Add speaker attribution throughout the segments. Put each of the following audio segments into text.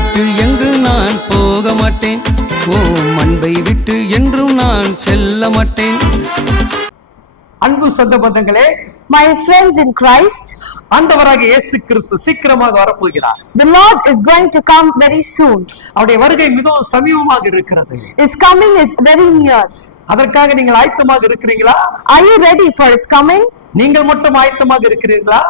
Speaker 1: விட்டு எங்கு நான் போக மாட்டேன்? ஓ அன்பை விட்டு என்றும் நான் செல்ல மாட்டேன்.
Speaker 2: அன்பு சொந்த பந்தங்களே
Speaker 3: மை ஃப்ரெண்ட்ஸ் இன் கிரைஸ்ட்
Speaker 2: ஆண்டவராக இயேசு கிறிஸ்து சீக்கிரமாக வரப்போகிறார்.
Speaker 3: the lord is going to come very soon.
Speaker 2: அவருடைய வருகை மிகவும் சமீபமாக இருக்கிறது.
Speaker 3: His coming is very near.
Speaker 2: அதற்காக நீங்கள் ஆயத்தமாக இருக்கிறீங்களா?
Speaker 3: Are you ready for his coming?
Speaker 2: நீங்கள் மட்டும் ஆயத்தமாக இருக்கிறீர்களா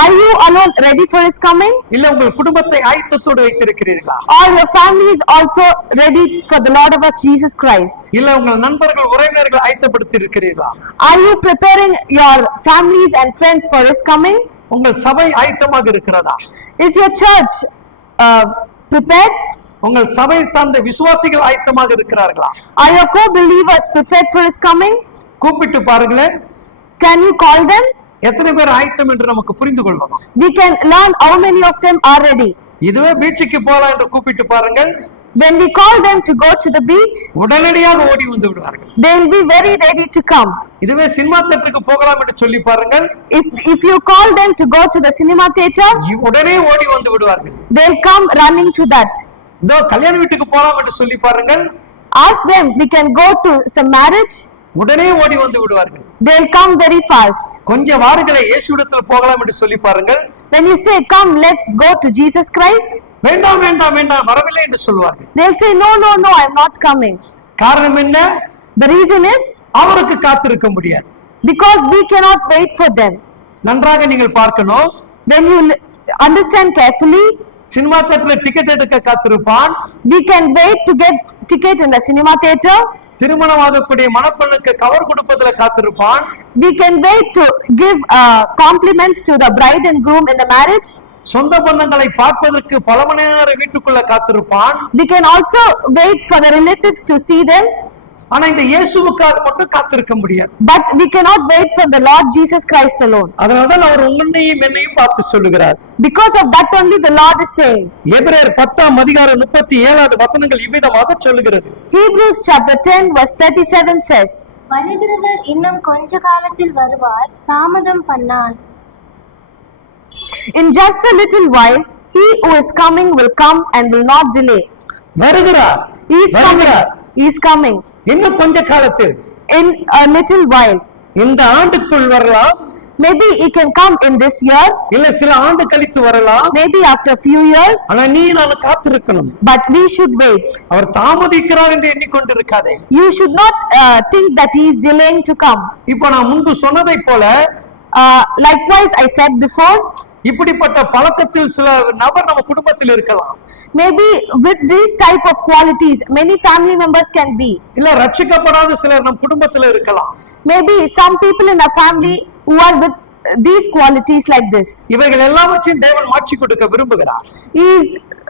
Speaker 3: Are you alone ready for His coming?
Speaker 2: இல்ல உங்கள் குடும்பத்தை ஆயத்தத்தோடு வைத்திருக்கிறீர்களா
Speaker 3: Or your family is also ready for the Lord of us Jesus Christ?
Speaker 2: இல்ல உங்கள் நண்பர்கள் உறவினர்கள் ஆயத்தப்படுத்தி இருக்கிறீர்களா
Speaker 3: Are you preparing your families and friends for His coming?
Speaker 2: உங்கள் சபை ஆயத்தமாக இருக்கிறதா
Speaker 3: Is your church uh, prepared?
Speaker 2: உங்கள் சபை சார்ந்த விசுவாசிகள் ஆயத்தமாக இருக்கிறார்களா
Speaker 3: Are your co-believers prepared for His coming?
Speaker 2: கூப்பிட்டு பாருங்களேன்
Speaker 3: Can you call them?
Speaker 2: எத்தனை பேர் ஆயத்தம் என்று நமக்கு புரிந்து கொள்ளலாம்
Speaker 3: We can learn how many of them are ready.
Speaker 2: இதுவே பீச்சுக்கு போலாம் என்று கூப்பிட்டு பாருங்கள்
Speaker 3: When we call them to go to the beach,
Speaker 2: உடனடியாக ஓடி வந்து விடுவார்கள்
Speaker 3: they will be very ready to come.
Speaker 2: இதுவே சினிமா தேட்டருக்கு போகலாம் என்று சொல்லி பாருங்கள்
Speaker 3: If if you call them to go to the cinema theater,
Speaker 2: உடனே ஓடி வந்து விடுவார்கள்
Speaker 3: they'll come running to that.
Speaker 2: இதோ கல்யாண வீட்டுக்கு போலாம் என்று சொல்லி பாருங்கள்
Speaker 3: Ask them, we can go to some marriage,
Speaker 2: உடனே ஓடி வந்து விடுவார்கள்
Speaker 3: they'll come very fast.
Speaker 2: கொஞ்சம் வாருங்களே இயேசுவிடத்தில் போகலாம் என்று சொல்லி பாருங்கள்
Speaker 3: When you say, come, let's go to Jesus Christ,
Speaker 2: வேண்டாம் வேண்டாம் வேண்டாம் வரவில்லை என்று சொல்வார்கள்
Speaker 3: they'll say, no, no, no, I'm not coming.
Speaker 2: காரணம் என்ன
Speaker 3: The reason is
Speaker 2: அவருக்கு காத்திருக்க முடியாது
Speaker 3: because we cannot wait for them.
Speaker 2: நன்றாக நீங்கள் பார்க்கணும்
Speaker 3: When you understand carefully,
Speaker 2: cinema தேட்டர்ல டிக்கெட் எடுக்க காத்திருப்பான்
Speaker 3: we can wait to get ticket in the cinema theater.
Speaker 2: திருமணமாகக்கூடிய மணப்பெண்ணுக்கு கவர் கொடுப்பதில் காத்திருப்பான்
Speaker 3: We can wait to give uh, compliments to the bride and groom in the marriage.
Speaker 2: சொந்த பந்தங்களை பார்ப்பதற்கு பல மணி நேரம் வீட்டுக்குள்ள காத்திருப்பான்
Speaker 3: We can also wait for the relatives to see them,
Speaker 2: ஆனா இந்த இயேசுவுக்காக மட்டும் காத்திருக்க முடியாது
Speaker 3: but we cannot wait for the Lord Jesus Christ alone.
Speaker 2: அதனாலதான் அவர் உங்களையும் என்னையும் பார்த்து சொல்லுகிறார்
Speaker 3: Because of that only the Lord is saying.
Speaker 2: எபிரேயர் பத்தாம் அதிகாரம் முப்பத்தி ஏழாவது வசனங்கள் இவ்விதமாக சொல்லுகிறது
Speaker 3: Hebrews chapter 10 verse 37 says,
Speaker 4: வருகிறவர் இன்னும் கொஞ்ச காலத்தில் வருவார் தாமதம் பண்ணால்
Speaker 3: In just a little while, he who is coming will come and will not delay.
Speaker 2: வருகிறார்
Speaker 3: He is coming. Is coming.
Speaker 2: இன்னும் கொஞ்ச காலத்தில்
Speaker 3: In a little while.
Speaker 2: இந்த ஆண்டுக்குள் வரலாம்
Speaker 3: Maybe he can come in this year,
Speaker 2: இல்ல சில ஆண்டு கழித்து வரலாம்
Speaker 3: maybe after few years,
Speaker 2: ஆனா நீ நான் காத்திருக்கணும்
Speaker 3: but we should wait.
Speaker 2: அவர் தாமதிக்கிறார் என்று எண்ணிக்கொண்டிருக்காதே
Speaker 3: You should not uh, think that he is delaying to come.
Speaker 2: இப்போ நான் முன்பு சொன்னதை போல
Speaker 3: Uh, likewise, I said before,
Speaker 2: இப்படிப்பட்ட பழக்கத்தில் சில நபர் நம்ம குடும்பத்தில் இருக்கலாம்
Speaker 3: maybe with these type of qualities, many family members can be.
Speaker 2: இல்ல ரட்சிக்கப்படாத சிலர் நம் குடும்பத்துல இருக்கலாம்
Speaker 3: Maybe some people in a family who are with uh, these qualities like this.
Speaker 2: இவைகள் எல்லாவற்றையும் தேவன் மாற்றி கொடுக்க விரும்புகிறார்
Speaker 3: is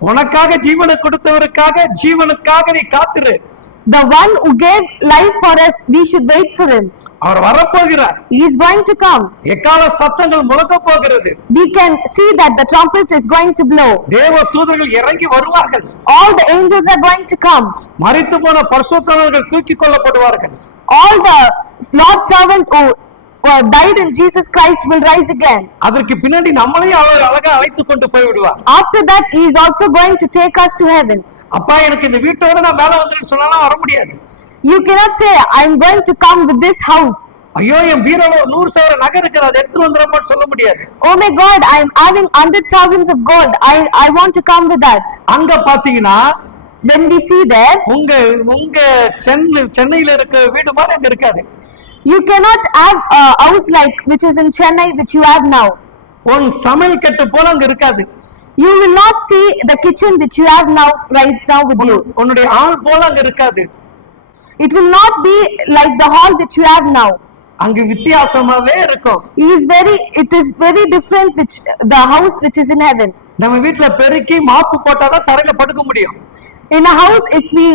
Speaker 2: உனக்காக ஜீவனை கொடுத்தவருக்காக ஜீவனுக்காக நீ காத்திரு
Speaker 3: The one who gave life for us, we should wait for him.
Speaker 2: அவர் வரப்போகிறார்
Speaker 3: He is going to come.
Speaker 2: எக்கால சத்தங்கள் முழங்க போகிறது
Speaker 3: We can see that the trumpet is going to blow.
Speaker 2: தேவ தூதர்கள் இறங்கி வருவார்கள்
Speaker 3: All the angels are going to come.
Speaker 2: மறித்து போன பரிசுத்தவர்கள் தூக்கி கொள்ளப்படுவார்கள்
Speaker 3: All the Lord's servant who uh, died in Jesus Christ will rise again.
Speaker 2: அதற்கு பின்னாடி நம்மளையும் அவர் அழகா அழைத்து கொண்டு போய் விடுவார்
Speaker 3: After that, he is also going to take us to heaven.
Speaker 2: அப்பா எனக்கு இந்த வீட்டோட நான் மேல வந்துட்டு சொன்னாலும் வர முடியாது
Speaker 3: You cannot say, I'm going to come with this house.
Speaker 2: ஐயோ என் பீரோல நூறு சவர நகை இருக்குது அதை எடுத்துட்டு வந்துடுறப்பான்னு சொல்ல முடியாது
Speaker 3: Oh my God, I'm having hundred thousands of gold. I, I want to come with that.
Speaker 2: அங்க பாத்தீங்கன்னா
Speaker 3: When we see there,
Speaker 2: உங்க உங்க சென்னை சென்னையில இருக்க வீடு மாதிரி அங்க இருக்காது
Speaker 3: you cannot have a house like which is in Chennai, which you have now.
Speaker 2: உன் சமையல் கட்டு போல அங்க இருக்காது
Speaker 3: You will not see the kitchen which you have now, right now with you.
Speaker 2: உன்னுடைய ஆள் போல அங்க இருக்காது
Speaker 3: It will not be like the hall which you have now.
Speaker 2: அங்கு வித்தியாசமாவே இருக்கும்
Speaker 3: He is very, it is very different which the house which is in heaven.
Speaker 2: நம்ம வீட்டுல பெருக்கி மாப்பு போட்டாதான் தரையில படுக்க முடியும்
Speaker 3: In a house, if we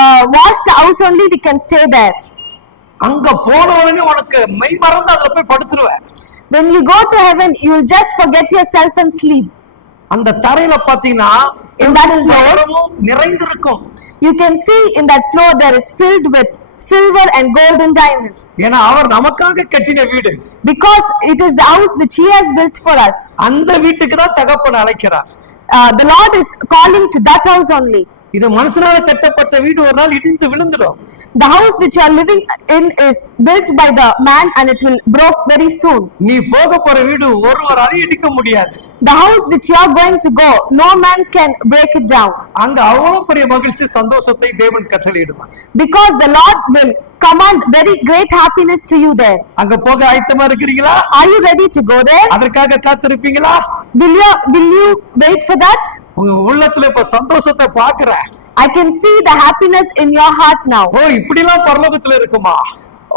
Speaker 3: uh, wash the house only, we can stay there.
Speaker 2: அங்க போன உடனே உனக்கு மெய் மறந்து அதுல போய் படுத்துருவ
Speaker 3: When you go to heaven, you'll just forget yourself and sleep.
Speaker 2: அந்த தரையில பாத்தீங்கன்னா
Speaker 3: In that floor-
Speaker 2: நிறைந்திருக்கும்
Speaker 3: You can see in that floor there is filled with silver and gold and diamonds.
Speaker 2: ஏன்னா அவர் நமக்காக கட்டின வீடு
Speaker 3: Because it is the house which He has built for us.
Speaker 2: அந்த வீட்டுக்கு தான் தகப்பன் அழைக்கிறார்
Speaker 3: Uh, the Lord is calling to that house only.
Speaker 2: இது மனுஷனால கட்டப்பட்ட வீடு ஒரு நாள் இடிந்து விழுந்துடும்
Speaker 3: The house which you are living in is built by the man and it will broke very soon.
Speaker 2: நீ போக போற வீடு ஒருவராலையும் இடிக்க முடியாது
Speaker 3: The house which you are going to go, no man can break it down.
Speaker 2: அங்க அவ்வளவு பெரிய மகிழ்ச்சி சந்தோஷத்தை தேவன் கட்டளையிடுவார்
Speaker 3: Because the Lord will command very great happiness to you there.
Speaker 2: அங்க போக ஆயத்தமா இருக்கிறீங்களா
Speaker 3: Are you ready to go there?
Speaker 2: அதற்காக காத்திருப்பீங்களா
Speaker 3: Will you will you wait for that?
Speaker 2: உங்க உள்ளத்துல இப்ப சந்தோஷத்தை பாக்குறேன்
Speaker 3: I can see the happiness in your heart now.
Speaker 2: ஓ இப்படிலாம் பரலோகத்துல இருக்குமா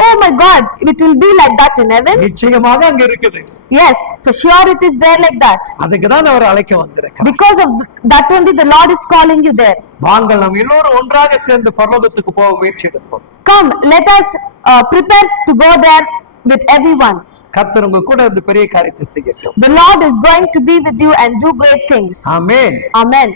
Speaker 3: Oh my God, it will be like that in heaven.
Speaker 2: நிச்சயமாக அங்க இருக்குது
Speaker 3: Yes, for sure it is there like that.
Speaker 2: அதுக்கு தான் அவர் அழைக்க
Speaker 3: Because of th- that only the Lord is calling you there.
Speaker 2: வாங்கள் நாம் எல்லோரும் ஒன்றாக சேர்ந்து பரலோகத்துக்கு போக முயற்சி எடுப்போம்
Speaker 3: Come, let us uh, prepare to go there with everyone.
Speaker 2: கர்த்தர் உங்க கூட இந்த பெரிய காரியத்தை செய்யட்டும்
Speaker 3: The Lord is going to be with you and do great things.
Speaker 2: Amen
Speaker 3: Amen.